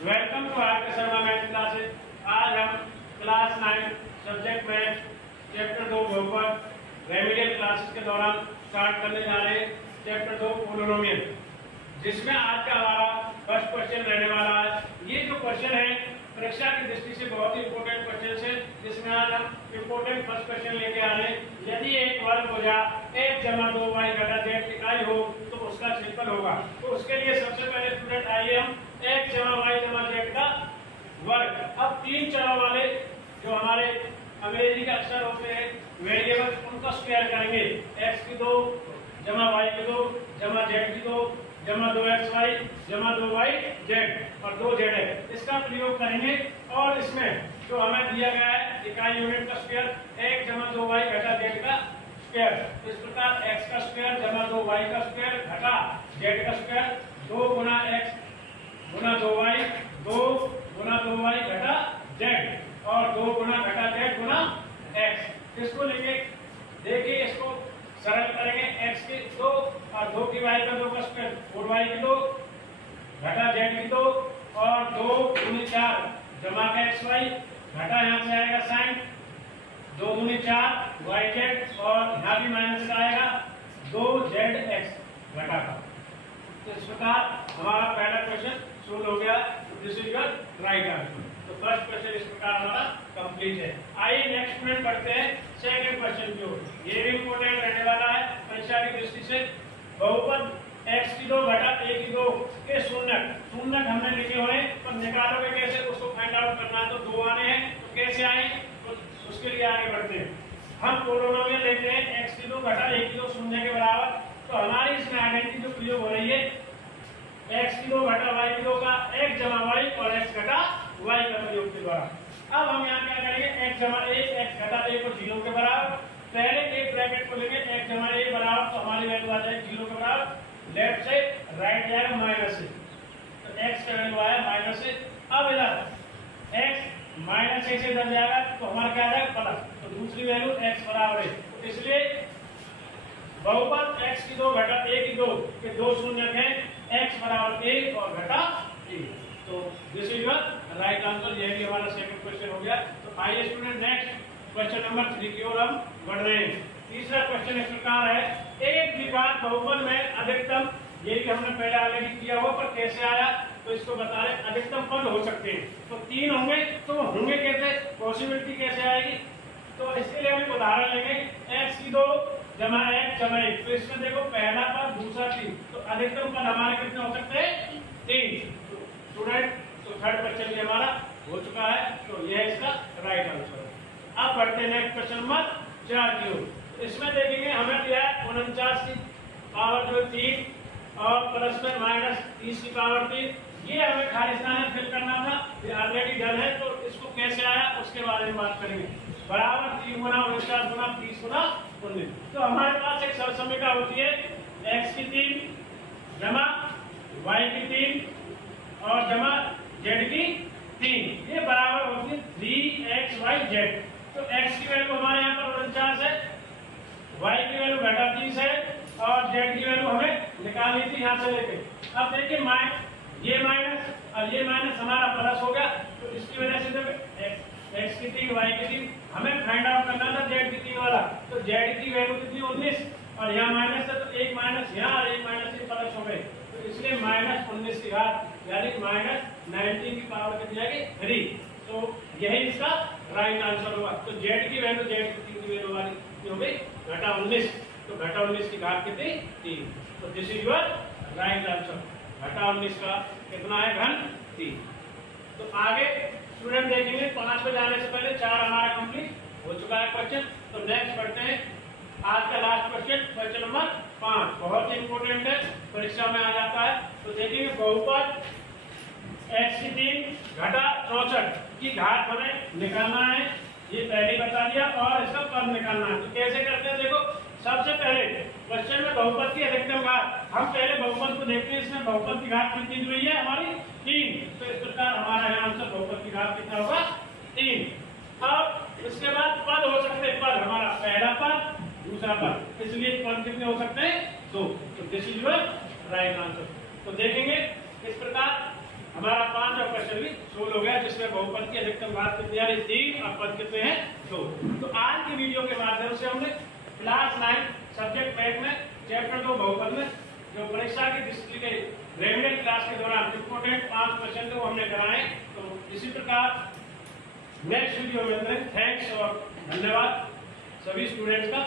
Welcome to R K. Sharma math classes. आज हम class 9 subject math chapter 2 बहुपद रेमेडियल क्लासेस के दौरान स्टार्ट करने जा रहे हैं चैप्टर 2 पोलिनोमियल, जिसमें आज का हमारा फर्स्ट क्वेश्चन रहने वाला है। ये जो क्वेश्चन है परीक्षा की दृष्टि से बहुत ही इंपॉर्टेंट क्वेश्चन है, जिसमें आज हम इंपॉर्टेंट फर्स्ट क्वेश्चन लेके आ रहे हैं। यदि एक वर्ग भुजा x जमा 2y घटा z इकाई हो तो उसका क्षेत्रफल होगा। तो उसके लिए सबसे पहले स्टूडेंट आइए हम x जमा y जमा z का वर्ग। अब तीन चरों वाले जो हमारे अंग्रेजी के अक्षर होते हैं वेरिएबल, उनका स्क्वायर करेंगे। x की 2 जमा y की 2 जमा z की 2 जमा 2xy जमा 2yz और 2z इसका प्रयोग करेंगे। और इसमें जो हमें दिया गया है इकाई यूनिट का स्क्वायर x जमा 2y घटा z का स्क्वायर, इस प्रकार x का स्क्वायर जमा 2y का स्क्वायर घटा z का स्क्वायर 2 गुना x गुना 2y 2 गुना 2y घटा z और 2 गुना घटा z गुना x। इसको लेंगे, देखिए इसको सरल करेंगे। x की 2 और 2 की y का 2 का स्क्वायर 4y की 2 घटा z की 2 और 2 गुनी 4 जमा का xy घटा यहाँ से आएगा साइन 2 गुनी 4 yz और यहाँ भी माइनस का आएगा 2zx घटा का। तो इस प्रकार हमारा पहला क्वेश्चन सोल्व हो गया। This is your right answer. तो फर्स्ट क्वेश्चन इस प्रकार हमारा कंप्लीट है। आइए नेक्स्ट में बढ़ते हैं सेकंड क्वेश्चन की ओर। ये भी इंपोर्टेंट रहने वाला है परीक्षा की दृष्टि से। बहुपद x की 2 घटा a की 2 के शून्यक हमने लिखे हुए, पर निकालोगे कैसे उसको फाइंड आउट करना। तो 2 आने हैं तो कैसे आए, तो उसके लिए आगे बढ़ते हैं। हम पोलिनोमियल लेते हैं x की 2 घटा a की 2 शून्य के बराबर। तो हमारी इसमें आइडेंटिटी जो प्रयोग हो रही है x की 2 घटा y की 2 का x जमा y और x घटा y का प्रयोग के द्वारा। अब हम यहाँ क्या करेंगे, x जमा a x घटा a को 0 के बराबर। पहले एक ब्रैकेट को लेंगे x जमा a बराबर, तो हमारी वैल्यू आ जाएगी 0 के बराबर। लेफ्ट से राइट जाएगा माइनस से, तो x का वैल्यू आया माइनस से। अब इधर x माइनस से इधर जाएगा तो हमारा क्या आ जाएगा प्लस, तो दूसरी वैल्यू x बराबर है। तो इसलिए बहुपद x की 2 घटा a की 2 के दो शून्यक हैं, x बराबर a और घटा a। तो this is your right answer. यह भी हमारा सेकंड क्वेश्चन हो गया। तो आइए स्टूडेंट नेक्स्ट क्वेश्चन नंबर 3 की ओर हम बढ़ रहे हैं। तीसरा क्वेश्चन इस प्रकार है, एक द्विघात बहुपद में अधिकतम, ये भी हमने पहले ऑलरेडी किया हुआ, पर कैसे आया तो इसको बता रहे। अधिकतम पद हो सकते हैं, तो 3 होंगे, तो होंगे कैसे, पॉसिबिलिटी कैसे आएगी। तो इसके लिए हम उदाहरण लेंगे x की 2 जमा x जमा 1। तो इसमें देखो पहला पद दूसरा 3, तो अधिकतम पद हमारे कितने हो सकते हैं 3। स्टूडेंट तो थर्ड क्वेश्चन भी हमारा हो चुका है, तो यह इसका राइट आंसर है। अब बढ़ते हैं नेक्स्ट क्वेश्चन नंबर 4 की ओर। इसमें देखेंगे हमें दिया है 49 की पावर जो 3 और प्लस में माइनस 30 की पावर 3। ये हमें खाली स्थान में फिल करना था, ये ऑलरेडी डन है। तो इसको कैसे आया उसके बारे में बात करेंगे। बराबर 3 गुना 49 गुना 30 गुना 19। तो हमारे पास एक सरल समीकरण होती है x की 3 जमा y की 3 और जमा z की 3, ये बराबर होती है 3xyz। तो x की वैल्यू हमारे यहाँ पर 49 है, y की वैल्यू घटा 30 है और z की वैल्यू हमें निकालनी थी यहाँ से लेके। अब देखिए ये माइनस और ये माइनस हमारा प्लस हो गया, तो इसकी वजह से देखो x की 3 y की 3 हमें फाइंड आउट करना था z की 3 वाला। तो z की वैल्यू कितनी 19 और यहाँ माइनस है, तो एक माइनस यहाँ और एक माइनस ये प्लस हो गए। तो इसलिए माइनस 19 की घात यानी माइनस 19 की पावर कितनी आएगी 3। तो यही इसका राइट आंसर होगा। तो z की वैल्यू z की 3 की वैल्यू वाली हो गई घटा 19, तो घटा 19 की घात कितनी 3। तो this is your right answer. घटा 19 का कितना है घन 3। तो आगे स्टूडेंट देखेंगे 5 पे जाने से पहले 4 हमारा कंप्लीट हो चुका है क्वेश्चन। तो नेक्स्ट बढ़ते हैं आज का लास्ट क्वेश्चन, क्वेश्चन नंबर 5। बहुत ही इंपोर्टेंट है, परीक्षा में आ जाता है। तो देखेंगे बहुपद x की 3 घटा 64 की घात हमें निकालना है, ये पहले बता दिया, और इसका पद निकालना है। तो कैसे करते हैं, देखो सबसे पहले क्वेश्चन में बहुपद की अधिकतम घात, हम पहले बहुपद को देखते हैं। इसमें बहुपद की घात कितनी हुई है हमारी 3। तो इस प्रकार हमारा यहाँ आंसर बहुपद की घात कितना होगा 3। अब इसके बाद पद हो सकते हैं, पद हमारा पहला पद दूसरा पद, इसलिए पद कितने हो सकते हैं 2। तो this is your right answer. तो देखेंगे इस प्रकार हमारा 5वां क्वेश्चन क्वेश्चन भी सोल्व हो गया, जिसमें बहुपद की अधिकतम घात कितनी आ रही 3 और पद कितने हैं 2। तो आज की वीडियो के माध्यम से हमने क्लास 9 सब्जेक्ट मैथ में चैप्टर 2 बहुपद में जो परीक्षा की दृष्टि के रेमिडियल क्लास के दौरान इंपोर्टेंट 5 क्वेश्चन थे वो हमने कराए। तो इसी प्रकार नेक्स्ट वीडियो में मिलते हैं। थैंक्स और धन्यवाद सभी स्टूडेंट्स का।